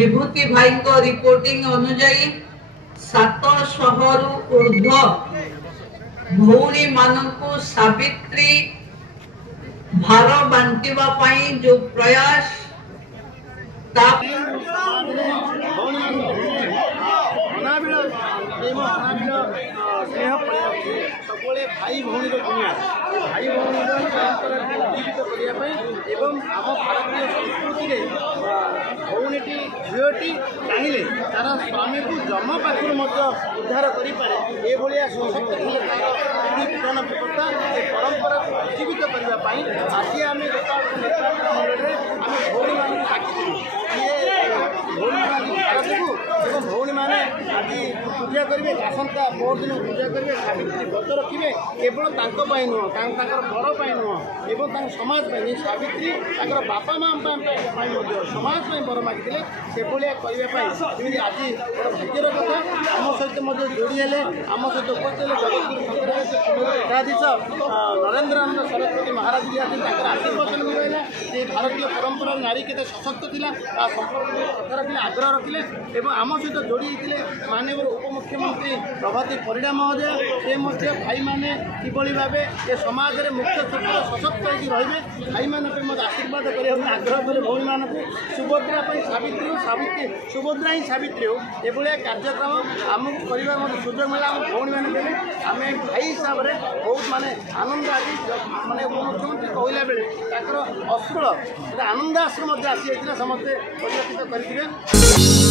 विभूति भाई को रिपोर्टिंग अनुजाई 700 रु ऊर्ध्व भौणी मानकु सावित्री भार बांटिबा पई जो प्रयास सबले भाई भौणी दुनिया भाई भौणी जीवित करने आम भारतीय संस्कृति में भौणीटी झीटी चाहिए तार स्वामी को जम पाखर उद्धार करें ये सशक्त विधान व्यवस्था परंपरा को उज्जीवित करने आज आम गोपाल मंडल आम भौणी मान भौणी मैंने आज पूजा करेंगे आसंता बहुत दिन पूजा करेंगे सावित्री व्रत रखिए केवल नुह बड़ नुह एवं समाज सावित्री बापा माँ समाज बर मागिले से करने आज गोटे भाग्यर कथा आम सहित जोड़ी है आम सहित उपस्थित पीठाधीश नरेंद्रानंद सरस्वती महाराज जी आज आशीर्वचन मिलला ये भारतीय परंपरा नारी के सशक्त थी संपर्क कथा रखिले आग्रह रखिले आम सहित जोड़ी होते माननीय उपमुख्यमंत्री प्रभाती परिडा महोदय से भाई मैंने किभली भाव ये समाज में मुख्य क्षेत्र सशक्त रही भाई मान आशीर्वाद करने आग्रह करें भौणी मान सुभद्रा सावित्री सावित्री सुभद्रा ही सावित्री हो ये कार्यक्रम आमको कर सुजोग मिला आम भौणी मैंने देने आम भाई हिसाब से बहुत माने आनंद आज मानने उपमुख्यमंत्री कहला बेले अश्रुल आनंद आश्रम आसी समस्ते परिलक्षित करेंगे।